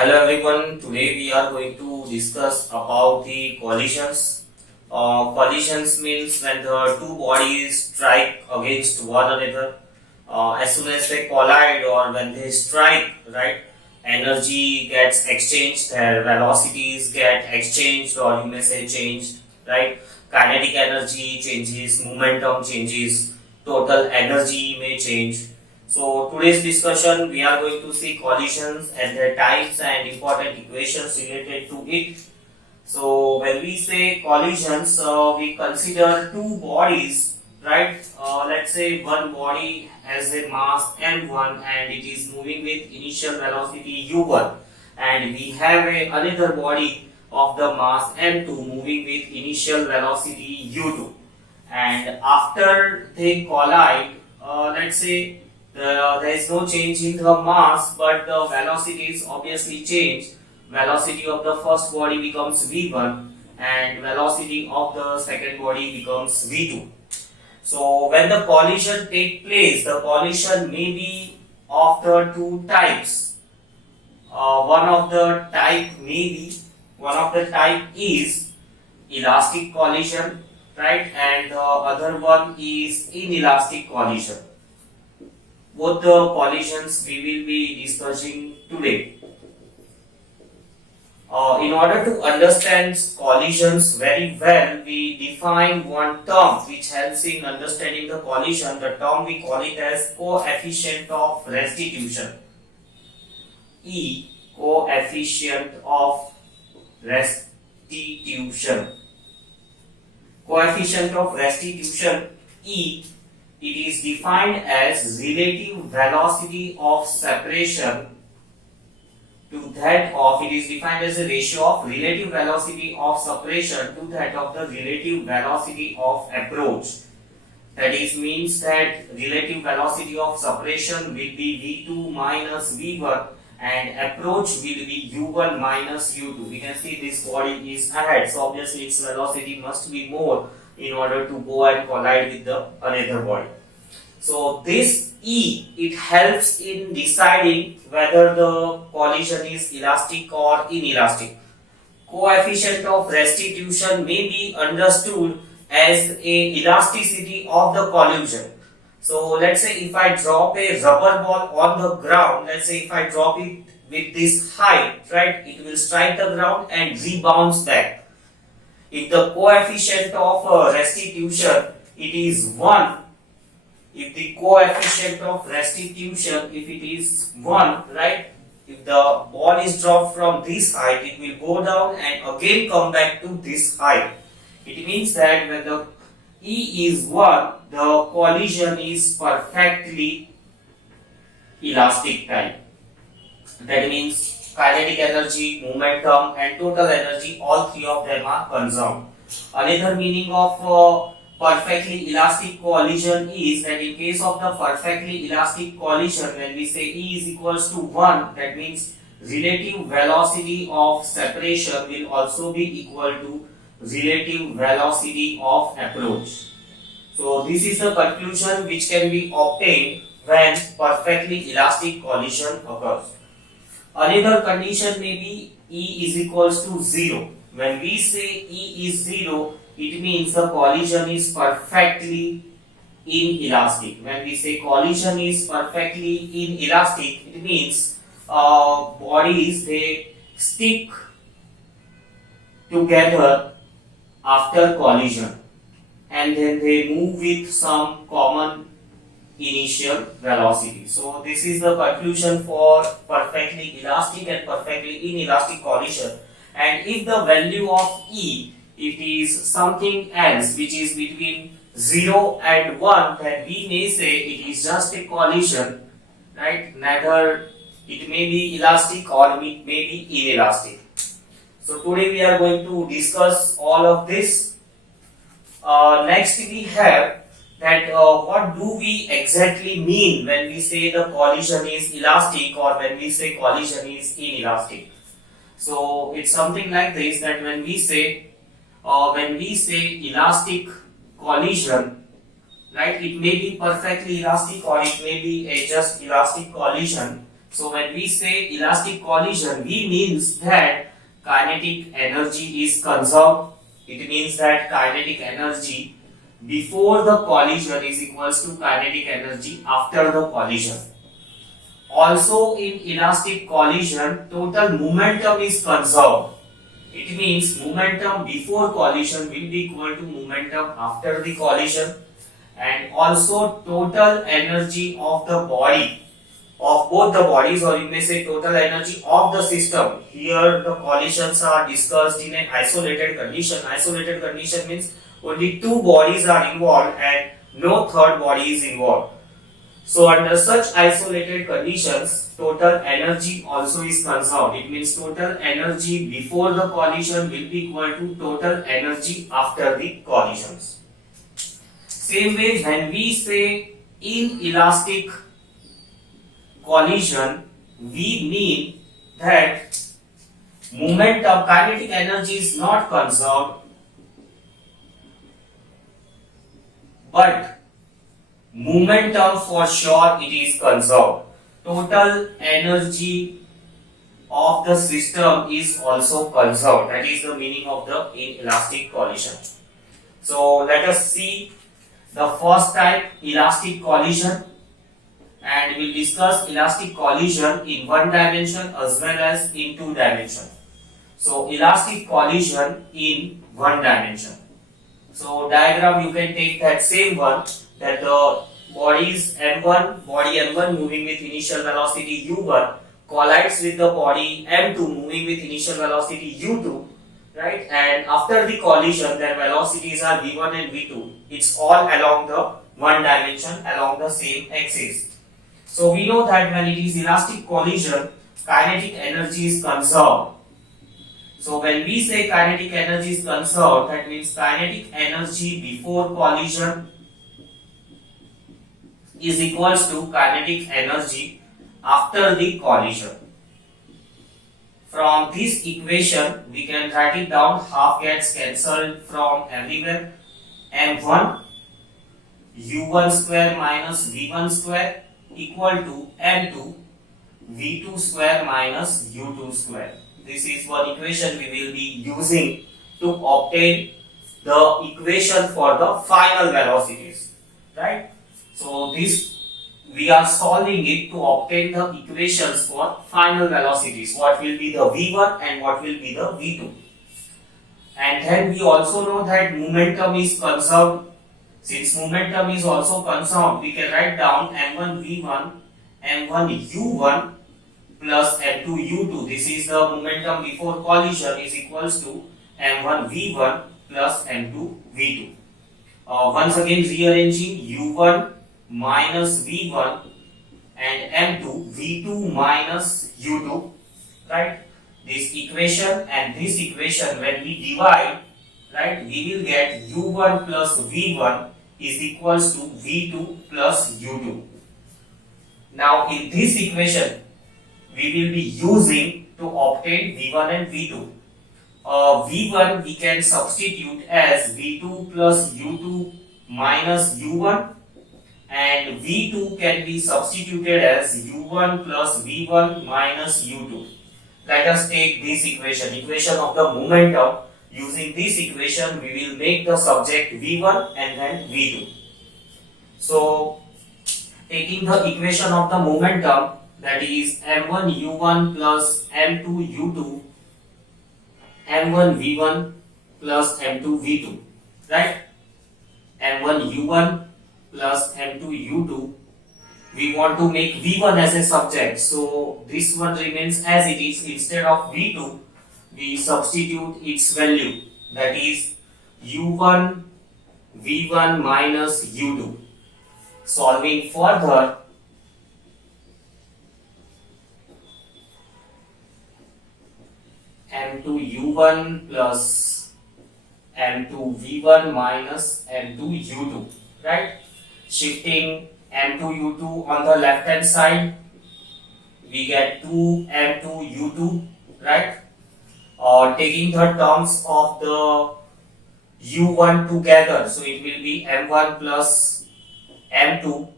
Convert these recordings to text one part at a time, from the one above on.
Hello everyone, today we are going to discuss about the collisions. Collisions means when the two bodies strike against one another. As soon as they collide or when they strike, right, energy gets exchanged, their velocities get exchanged or you may say changed, right. Kinetic energy changes, momentum changes, total energy may change. So today's discussion we are going to see collisions and their types and important equations related to it. So when we say collisions, we consider two bodies, right? Let's say one body has a mass m1 and it is moving with initial velocity u1, and we have another body of the mass m2 moving with initial velocity u2, and after they collide, let's say there is no change in the mass, but the velocity is obviously changed. Velocity of the first body becomes v1 and velocity of the second body becomes v2. So when the collision take place, the collision may be of the two types. One of the type is elastic collision, right, and the other one is inelastic collision. Both the collisions we will be discussing today. In order to understand collisions very well, we define one term which helps in understanding the collision. The term we call it as coefficient of restitution. Coefficient of restitution. Coefficient of restitution, E, it is defined as relative velocity of separation to that of, it is defined as a ratio of relative velocity of separation to that of the relative velocity of approach. That is means that relative velocity of separation will be v2 minus v1 and approach will be u1 minus u2. We can see this body is ahead, so obviously its velocity must be more in order to go and collide with the another body. So this E, it helps in deciding whether the collision is elastic or inelastic. Coefficient of restitution may be understood as a elasticity of the collision. So let's say if I drop a rubber ball on the ground, let's say if I drop it with this height, right, it will strike the ground and rebounds back. If the coefficient of restitution it is 1, if the coefficient of restitution, if it is 1, right, if the ball is dropped from this height, it will go down and again come back to this height. It means that when the E is 1, the collision is perfectly elastic type. That means kinetic energy, momentum and total energy, all three of them are conserved. Another meaning of perfectly elastic collision is that in case of the perfectly elastic collision, when we say E is equals to 1, that means relative velocity of separation will also be equal to relative velocity of approach. So this is the conclusion which can be obtained when perfectly elastic collision occurs. Another condition may be E is equals to 0. When we say E is 0, it means the collision is perfectly inelastic. When we say collision is perfectly inelastic, it means bodies they stick together after collision and then they move with some common initial velocity. So this is the conclusion for perfectly elastic and perfectly inelastic collision. And if the value of E, it is something else which is between 0 and 1, then we may say it is just a collision, right? Neither it may be elastic or it may be inelastic. So today we are going to discuss all of this. Next we have that what do we exactly mean when we say the collision is elastic or when we say collision is inelastic. So it's something like this, that when we say elastic collision, right, it may be perfectly elastic or it may be a just elastic collision. So when we say elastic collision, we means that kinetic energy is conserved. It means that kinetic energy before the collision is equals to kinetic energy after the collision. Also in elastic collision, total momentum is conserved. It means momentum before collision will be equal to momentum after the collision, and also total energy of the body, of both the bodies, or you may say total energy of the system. Here the collisions are discussed in an isolated condition. Isolated condition means only two bodies are involved and no third body is involved. So under such isolated conditions, total energy also is conserved. It means total energy before the collision will be equal to total energy after the collisions. Same way, when we say inelastic collision, we mean that momentum, kinetic energy is not conserved, but momentum for sure it is conserved. Total energy of the system is also conserved. That is the meaning of the inelastic collision. So let us see the first type, elastic collision, and we will discuss elastic collision in one dimension as well as in two dimension. So elastic collision in one dimension. So diagram you can take that same one, that the bodies M1, body M1 moving with initial velocity u1 collides with the body M2 moving with initial velocity u2, right? And after the collision, their velocities are v1 and v2. It's all along the one dimension, along the same axis. So we know that when it is elastic collision, kinetic energy is conserved. So when we say kinetic energy is conserved, that means kinetic energy before collision is equals to kinetic energy after the collision. From this equation, we can write it down. Half gets cancelled from everywhere. M1 u1 square minus v1 square equal to M2 v2 square minus u2 square. This is one equation we will be using to obtain the equation for the final velocities, right? So this we are solving it to obtain the equations for final velocities. What will be the v1 and what will be the v2. And then we also know that momentum is conserved. Since momentum is also conserved, we can write down m1 v1, m1 u1 plus m2 u2. This is the momentum before collision is equals to m1 v1 plus m2 v2. Once again rearranging u1 minus v1 and m2 v2 minus u2, right? This equation and this equation, when we divide, right, we will get u1 plus v1 is equals to v2 plus u2. Now in this equation we will be using to obtain v1 and v2. v1 we can substitute as v2 plus u2 minus u1, and v2 can be substituted as u1 plus v1 minus u2. Let us take this equation, equation of the momentum. Using this equation, we will make the subject v1 and then v2. So, taking the equation of the momentum, that is m1 u1 plus m2 u2, m1 v1 plus m2 v2, right? m1 u1 plus m2 u2. We want to make v1 as a subject, so this one remains as it is. Instead of v2, we substitute its value, that is u1 v1 minus u2. Solving further, m2 u1 plus m2 v1 minus m2 u2, right? Shifting m2 u2 on the left hand side, we get 2 m2 u2, right? Taking the terms of the u1 together, so it will be m1 plus m2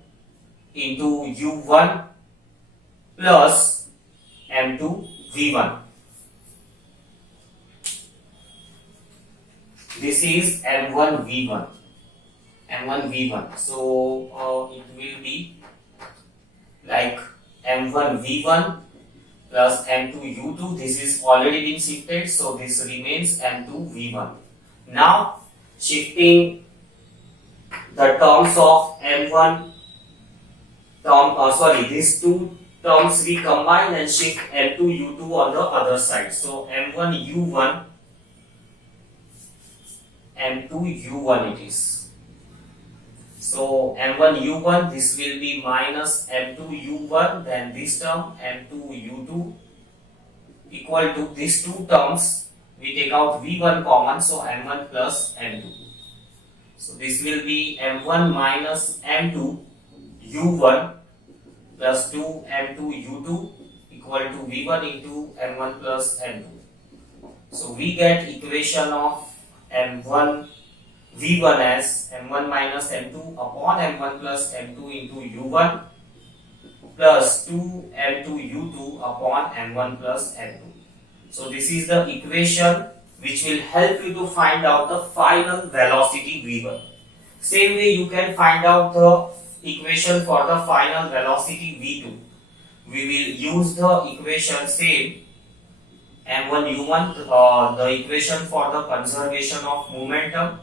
into u1 plus m2 v1. This is m1 v1. m1 v1. So it will be like m1 v1 plus m2 u2. This is already been shifted, so this remains m2 v1. Now shifting the terms of m1 these two terms we combine and shift m2 u2 on the other side. So m1 u1 m2 u1 it is. So m1 u1, this will be minus m2 u1, then this term m2 u2 equal to these two terms. We take out v1 common, so m1 plus m2. So this will be m1 minus m2 u1 plus 2 m2 u2 equal to v1 into m1 plus m2. So we get equation of m1 v1 as m1 minus m2 upon m1 plus m2 into u1 plus 2 m2 u2 upon m1 plus m2. So this is the equation which will help you to find out the final velocity v1. Same way you can find out the equation for the final velocity v2. We will use the equation same m1 u1, the equation for the conservation of momentum.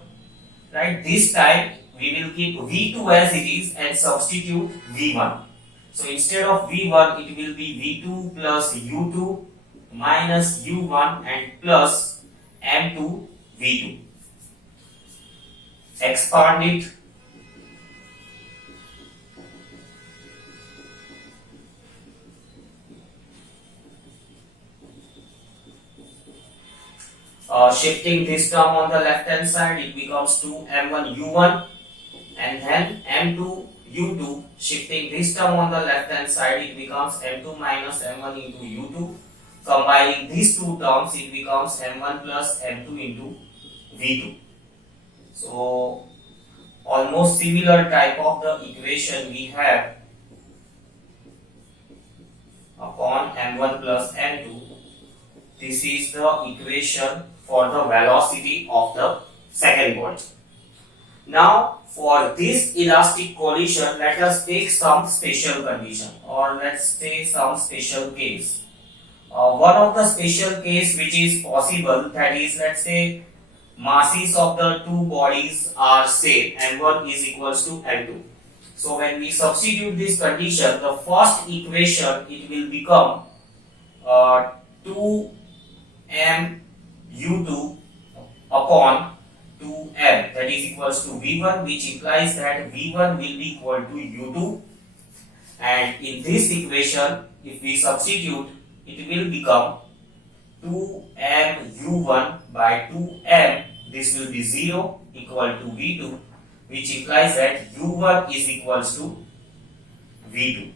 Right, this time we will keep v2 as it is and substitute v1. So instead of v1 it will be v2 plus u2 minus u1 and plus m2 v2. Expand it. Shifting this term on the left hand side, it becomes 2 m1 u1 and then m2 u2. Shifting this term on the left hand side, it becomes m2 minus m1 into u2. Combining these two terms, it becomes m1 plus m2 into v2. So almost similar type of the equation we have upon m1 plus m2. This is the equation for the velocity of the second body. Now for this elastic collision, let us take some special condition, or let's take some special case. One of the special case which is possible, that is, let's say masses of the two bodies are same, m1 is equals to m2. So when we substitute this condition, the first equation it will become 2m u2 upon 2m, that is equals to v1, which implies that v1 will be equal to u2, and in this equation if we substitute, it will become 2m u1 by 2m, this will be 0, equal to v2, which implies that u1 is equals to v2.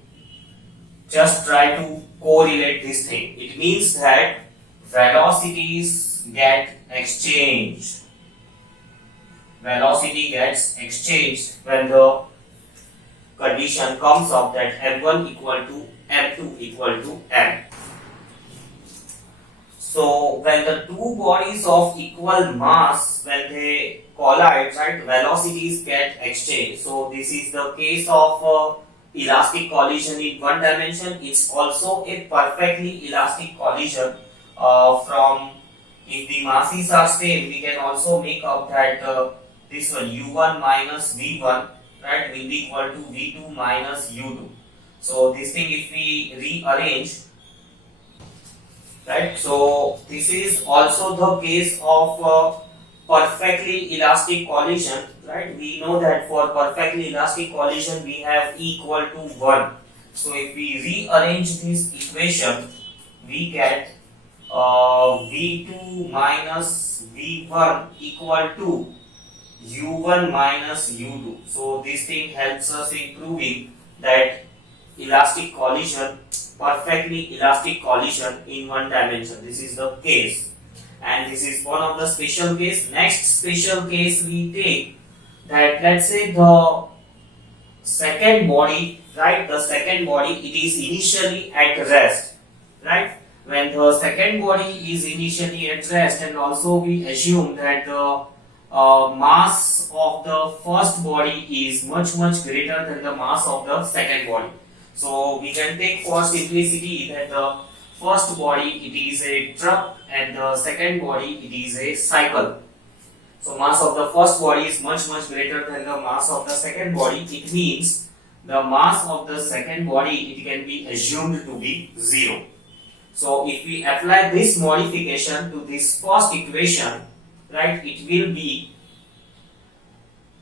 Just try to correlate this thing. It means that velocities get exchanged. Velocity gets exchanged when the condition comes up that m1 equal to m2 equal to m. So when the two bodies of equal mass, when they collide, right, velocities get exchanged. So this is the case of elastic collision in one dimension. It's also a perfectly elastic collision. From if the masses are same, we can also make up that this one u1 minus v1, right, will be equal to v2 minus u2. So this thing if we rearrange, right, so this is also the case of perfectly elastic collision, right. We know that for perfectly elastic collision we have E equal to 1. So if we rearrange this equation, we get v2 minus v1 equal to u1 minus u2. So this thing helps us in proving that elastic collision, perfectly elastic collision in one dimension. This is the case, and this is one of the special case. Next special case we take that, let's say the second body right, the second body, it is initially at rest, right? When the second body is initially at rest, and also we assume that the mass of the first body is much greater than the mass of the second body. So we can take for simplicity that the first body it is a truck and the second body it is a cycle. So mass of the first body is much greater than the mass of the second body. It means the mass of the second body it can be assumed to be 0. So if we apply this modification to this first equation, right, it will be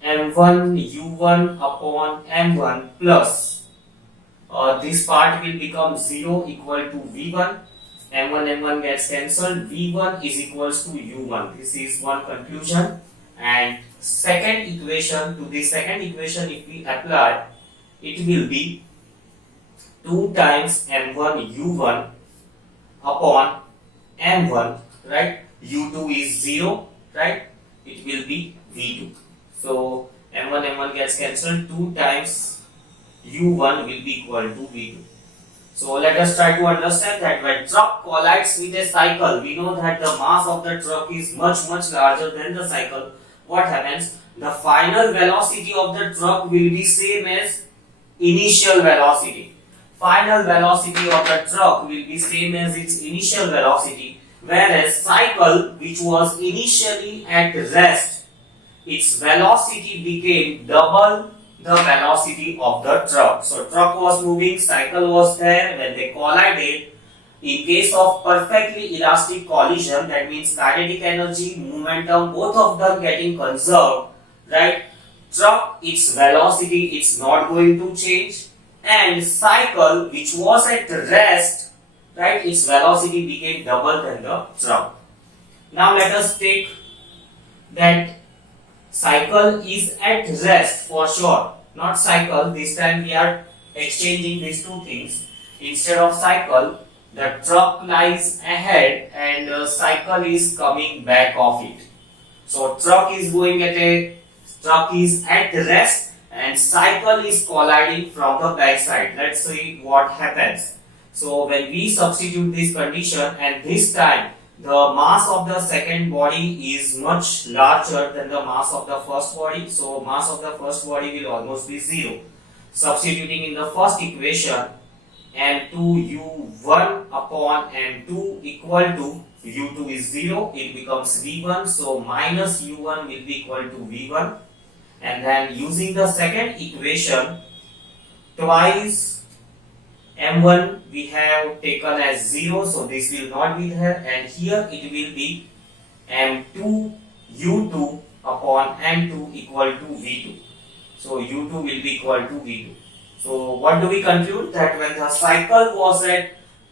m1 u1 upon m1 plus this part will become 0 equal to v1. m1 gets cancelled, v1 is equals to u1. This is one conclusion. And second equation, to the second equation if we apply, it will be 2 times m1 u1 upon m1, right? u2 is 0, right? It will be v2. So m1 gets cancelled, 2 times u1 will be equal to v2. So let us try to understand that when truck collides with a cycle, we know that the mass of the truck is much larger than the cycle. What happens? The final velocity of the truck will be same as initial velocity. Final velocity of the truck will be same as its initial velocity, whereas cycle, which was initially at rest, its velocity became double the velocity of the truck. So truck was moving, cycle was there. When they collided, in case of perfectly elastic collision, that means kinetic energy, momentum, both of them getting conserved, right? Truck, its velocity, it's not going to change, and cycle, which was at rest, right, its velocity became double than the truck. Now let us take that cycle is at rest for sure, not cycle. This time we are exchanging these two things. Instead of cycle, the truck lies ahead and the cycle is coming back of it. So truck is at rest and cycle is colliding from the back side. Let's see what happens. So when we substitute this condition, and this time the mass of the second body is much larger than the mass of the first body, so mass of the first body will almost be 0. Substituting in the first equation, m2 u1 upon m2 equal to u2 is 0, it becomes v1, so minus u1 will be equal to v1. And then using the second equation, twice m1 we have taken as 0, so this will not be there, and here it will be m2 u2 upon m2 equal to v2. So u2 will be equal to v2. So what do we conclude? That when the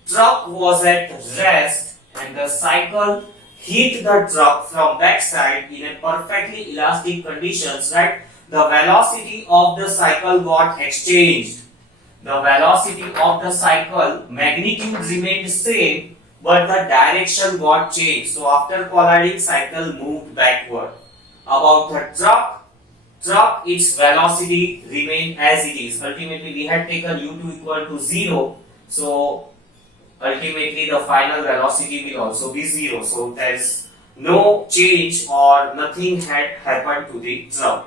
truck was at rest and the cycle hit the truck from backside in a perfectly elastic conditions, right? The velocity of the cycle got exchanged. The velocity of the cycle magnitude remained same, but the direction got changed. So after colliding, cycle moved backward. About the truck, its velocity remained as it is. Ultimately, we had taken u2 equal to 0. So ultimately, the final velocity will also be 0. So there is no change or nothing had happened to the truck.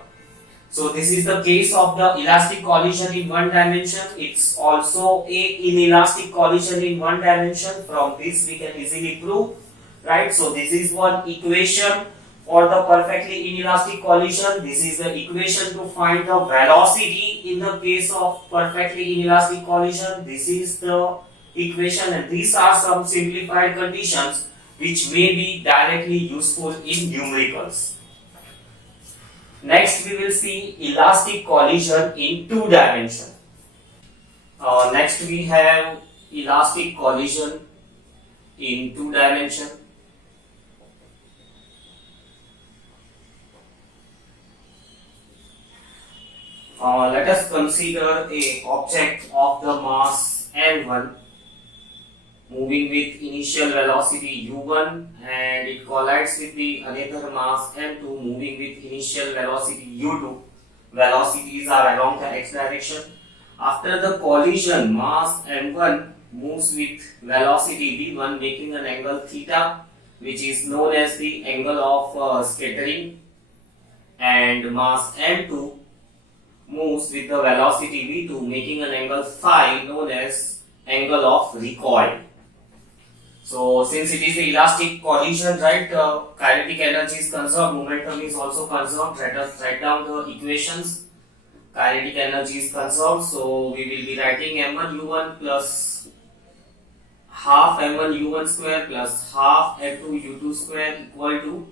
So this is the case of the elastic collision in one dimension. It's also a inelastic collision in one dimension. From this we can easily prove, right? So this is one equation for the perfectly inelastic collision. This is the equation to find the velocity in the case of perfectly inelastic collision. This is the equation, and these are some simplified conditions which may be directly useful in numericals. Next we will see elastic collision in two dimensions. Next we have elastic collision in two dimensions. Let us consider a object of the mass m1 moving with initial velocity u1, and it collides with the another mass m2 moving with initial velocity u2. Velocities are along the x direction. After the collision, mass m1 moves with velocity v1 making an angle theta, which is known as the angle of scattering, and mass m2 moves with the velocity v2 making an angle phi known as angle of recoil. So since it is the elastic collision, right, kinetic energy is conserved, momentum is also conserved. Let us write down the equations. Kinetic energy is conserved, so we will be writing m1 u1 plus half m1 u1 square plus half m2 u2 square equal to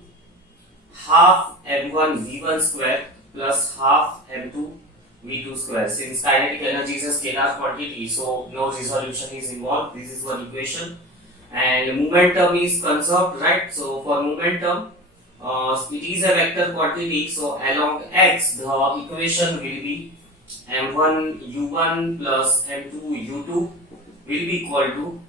half m1 v1 square plus half m2 v2 square. Since kinetic energy is a scalar quantity, so no resolution is involved. This is one equation. And momentum is conserved, right? So for momentum, it is a vector quantity, so along x the equation will be m1 u1 plus m2 u2 will be equal to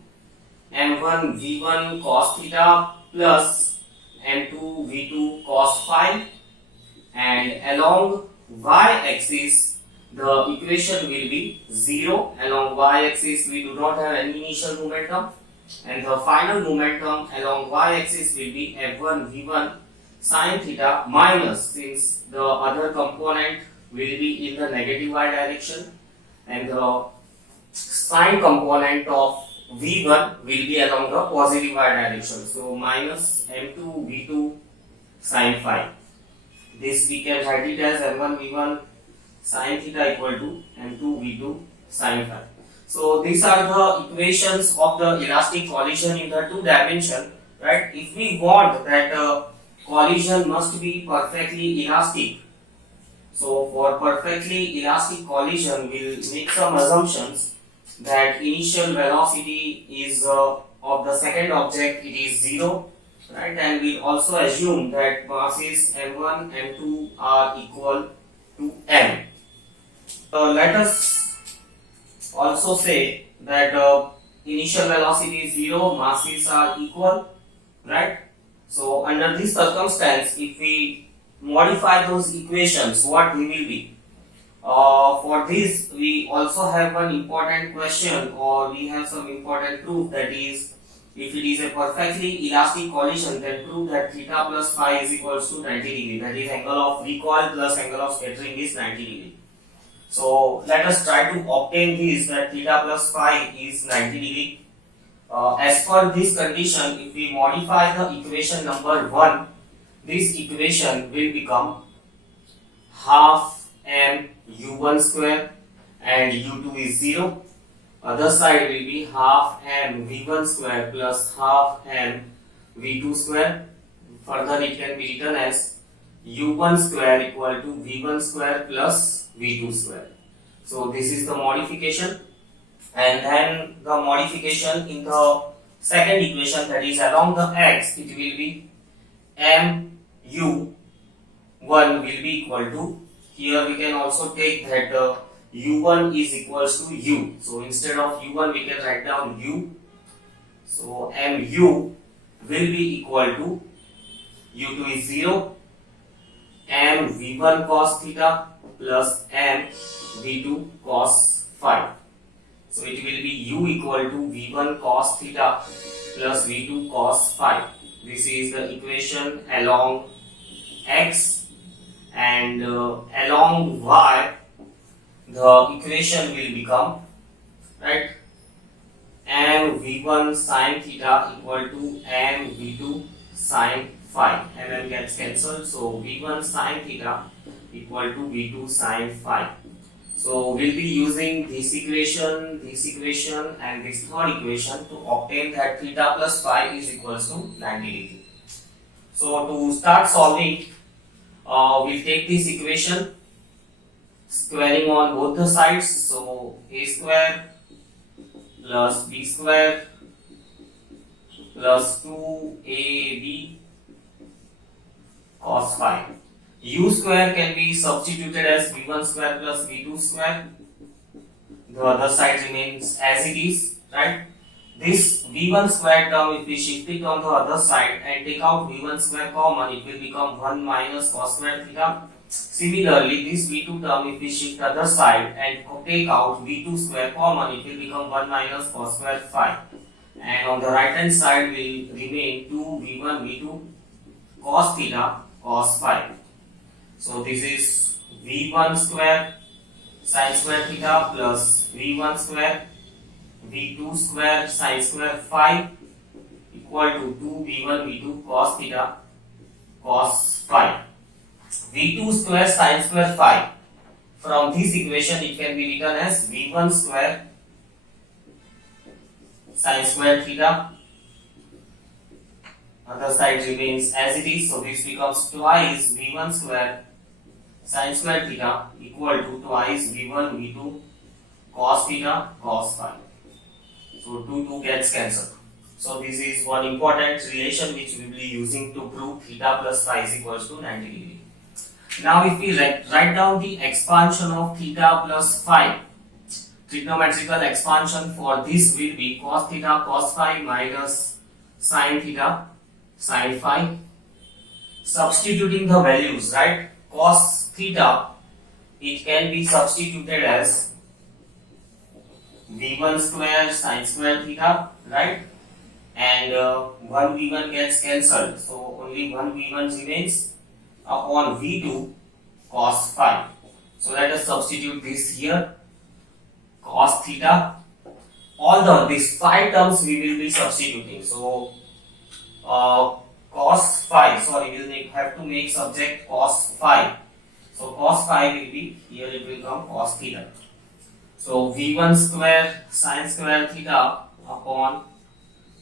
m1 v1 cos theta plus m2 v2 cos phi, and along y-axis the equation will be 0. Along y-axis we do not have any initial momentum, and the final momentum along y-axis will be f1 v1 sin theta minus, since the other component will be in the negative y direction and the sine component of v1 will be along the positive y direction, so minus m2 v2 sin phi. This we can write it as m1 v1 sin theta equal to m2 v2 sin phi. So these are the equations of the elastic collision in the two dimension, right? If we want that collision must be perfectly elastic, so for perfectly elastic collision we will make some assumptions that initial velocity is of the second object, it is 0, right? And we also assume that masses m1 m2 are equal to m. Let us also say that initial velocity is 0, masses are equal, right? So under this circumstance, if we modify those equations, what we will be? For this, we also have one important question, or we have some important proof, that is, if it is a perfectly elastic collision, then prove that theta plus phi is equals to 90 degree. That is, angle of recoil plus angle of scattering is 90 degree. So let us try to obtain this, that theta plus phi is 90 degree. As per this condition, if we modify the equation number 1, this equation will become half m u1 square and u2 is 0. Other side will be half m v1 square plus half m v2 square. Further it can be written as u1 square equal to v1 square plus v2 square. So this is the modification, and then the modification in the second equation, that is along the x, it will be m u1 will be equal to, here we can also take that u1 is equals to u, so instead of u1 we can write down u, so mu will be equal to, u2 is 0, m v1 cos theta plus m v2 cos phi. So it will be u equal to v1 cos theta plus v2 cos phi. This is the equation along x, and along y the equation will become, right, m v1 sin theta equal to m v2 sin phi. M gets cancelled, so v1 sin theta equal to v2 sin phi. So we'll be using this equation, and this third equation to obtain that theta plus phi is equals to 90 degree. So to start solving, we'll take this equation, squaring on both the sides. So a square plus b square plus 2ab cos phi. U square can be substituted as v1 square plus v2 square. The other side remains as it is, right? This v1 square term, if we shift it on the other side and take out v1 square common, it will become 1 minus cos square theta. Similarly, this V2 term, if we shift other side and take out V2 square common, it will become 1 minus cos square phi. And on the right hand side will remain 2V1 V2 cos theta cos phi. So this is V1 square sin square theta plus V1 square V2 square sin square phi equal to 2V1 V2 cos theta cos phi. V2 square sin square phi. From this equation it can be written as V1 square sin square theta. Other side remains as it is, so this becomes twice V1 square sin square theta equal to twice V1 V2 cos theta cos phi. So 2 gets cancelled. So this is one important relation which we will be using to prove theta plus phi is equals to 90 degree. Now if we write down the expansion of theta plus phi, trigonometrical expansion for this will be cos theta cos phi minus sin theta sin phi. Substituting the values, right? Cos theta, it can be substituted as V1 square sin square theta, right? And 1 V1 gets cancelled, so only 1 V1 remains upon V2 cos phi. So let us substitute this here, cos theta. All these 5 terms we will be substituting. So cos phi, sorry, we will have to make subject cos phi. So cos phi will be, here it will come cos theta. So V1 square sin square theta upon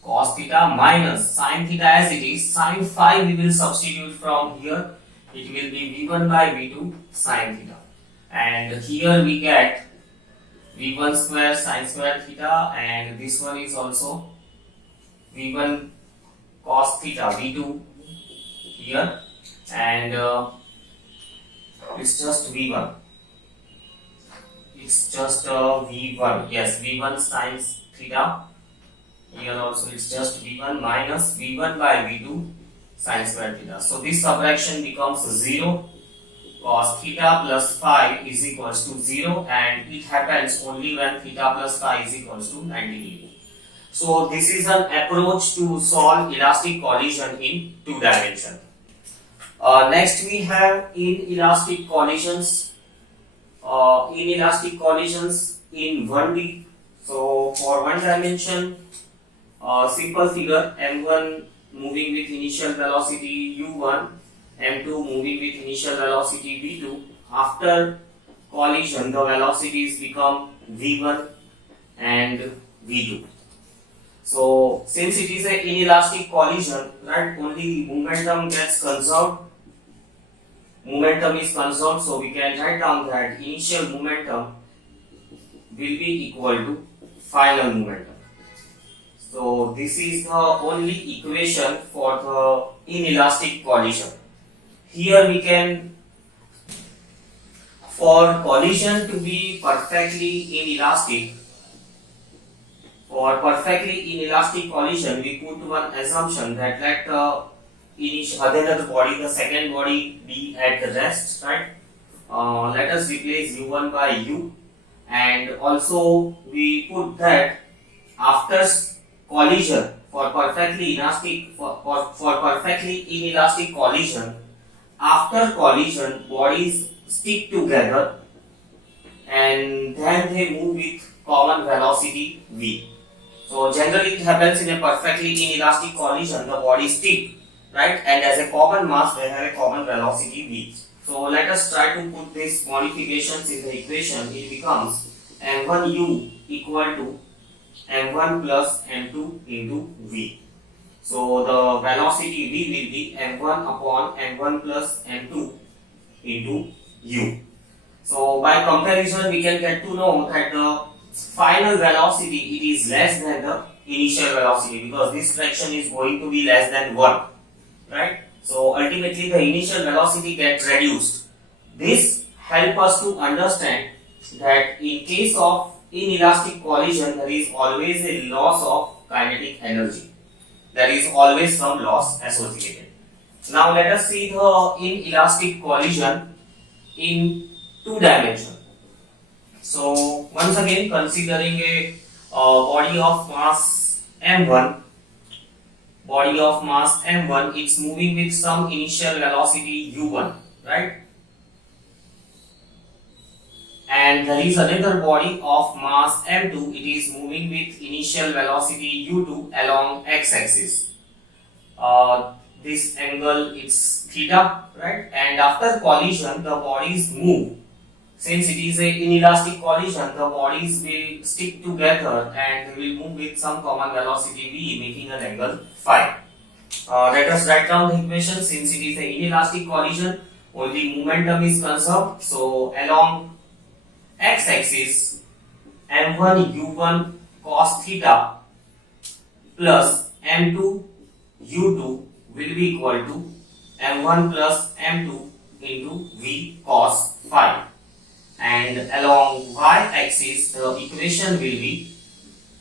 cos theta minus sin theta as it is, sin phi we will substitute from here. It will be V1 by V2 sin theta. And here we get V1 square sin square theta, and this one is also V1 cos theta, V2 here, and it's just V1. It's just V1. Yes, V1 sin theta. Here also it's just V1 minus V1 by V2 sin square theta. So this subtraction becomes 0. Cos theta plus phi is equals to 0, and it happens only when theta plus phi is equals to 90 degree. So this is an approach to solve elastic collision in 2 dimension. Next we have inelastic collisions. Inelastic collisions in 1D. So for 1 dimension, simple figure, m1 moving with initial velocity u1, m2 moving with initial velocity v2. After collision, the velocities become v1 and v2. So since it is an inelastic collision, right, only momentum gets conserved. Momentum is conserved, so we can write down that initial momentum will be equal to final momentum. So this is the only equation for the inelastic collision. Here we can, for collision to be perfectly inelastic, for perfectly inelastic collision, we put one assumption that let the other body, the second body, be at the rest, right? Let us replace u1 by u, and also we put that after collision, for perfectly inelastic, for perfectly inelastic collision, after collision bodies stick together and then they move with common velocity v. So generally it happens in a perfectly inelastic collision, the bodies stick, right, and as a common mass they have a common velocity v. So let us try to put these modifications in the equation. It becomes m1u equal to m1 plus m2 into v. So the velocity v will be m1 upon m1 plus m2 into u. So by comparison we can get to know that the final velocity, it is less than the initial velocity, because this fraction is going to be less than 1, right? So ultimately the initial velocity gets reduced. This helps us to understand that in case of inelastic collision there is always a loss of kinetic energy. There is always some loss associated. Now let us see the inelastic collision in two dimension. So once again, considering a body of mass m1, it's moving with some initial velocity u1, right? And there is another body of mass m2, it is moving with initial velocity u2 along x-axis. This angle is theta, right? And after collision, the bodies move. Since it is a inelastic collision, the bodies will stick together and will move with some common velocity v, making an angle phi. Let us write down the equation. Since it is a inelastic collision, only momentum is conserved. So along x-axis, m1 u1 cos theta plus m2 u2 will be equal to m1 plus m2 into v cos phi. And along y-axis, the equation will be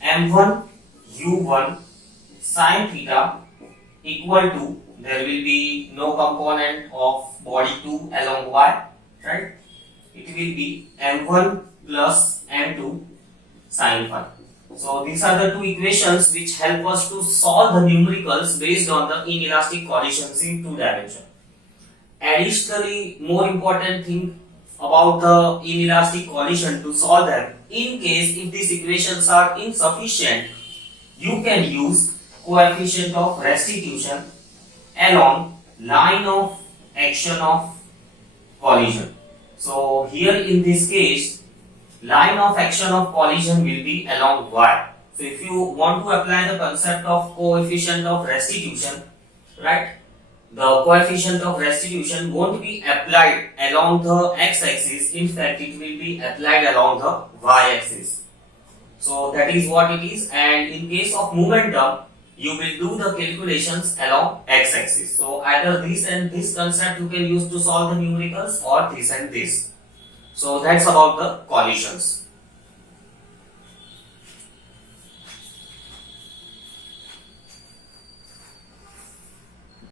m1 u1 sin theta equal to, there will be no component of body 2 along y, right? It will be m1 plus m2 sin phi. So these are the two equations which help us to solve the numericals based on the inelastic collisions in two dimension. Additionally, more important thing about the inelastic collision to solve them, in case if these equations are insufficient, you can use coefficient of restitution along line of action of collision. So here in this case, line of action of collision will be along y. So if you want to apply the concept of coefficient of restitution, right, the coefficient of restitution won't be applied along the x-axis, in fact it will be applied along the y-axis. So that is what it is, and in case of momentum, you will do the calculations along x-axis. So either this and this concept you can use to solve the numericals, or this and this. So that's about the collisions.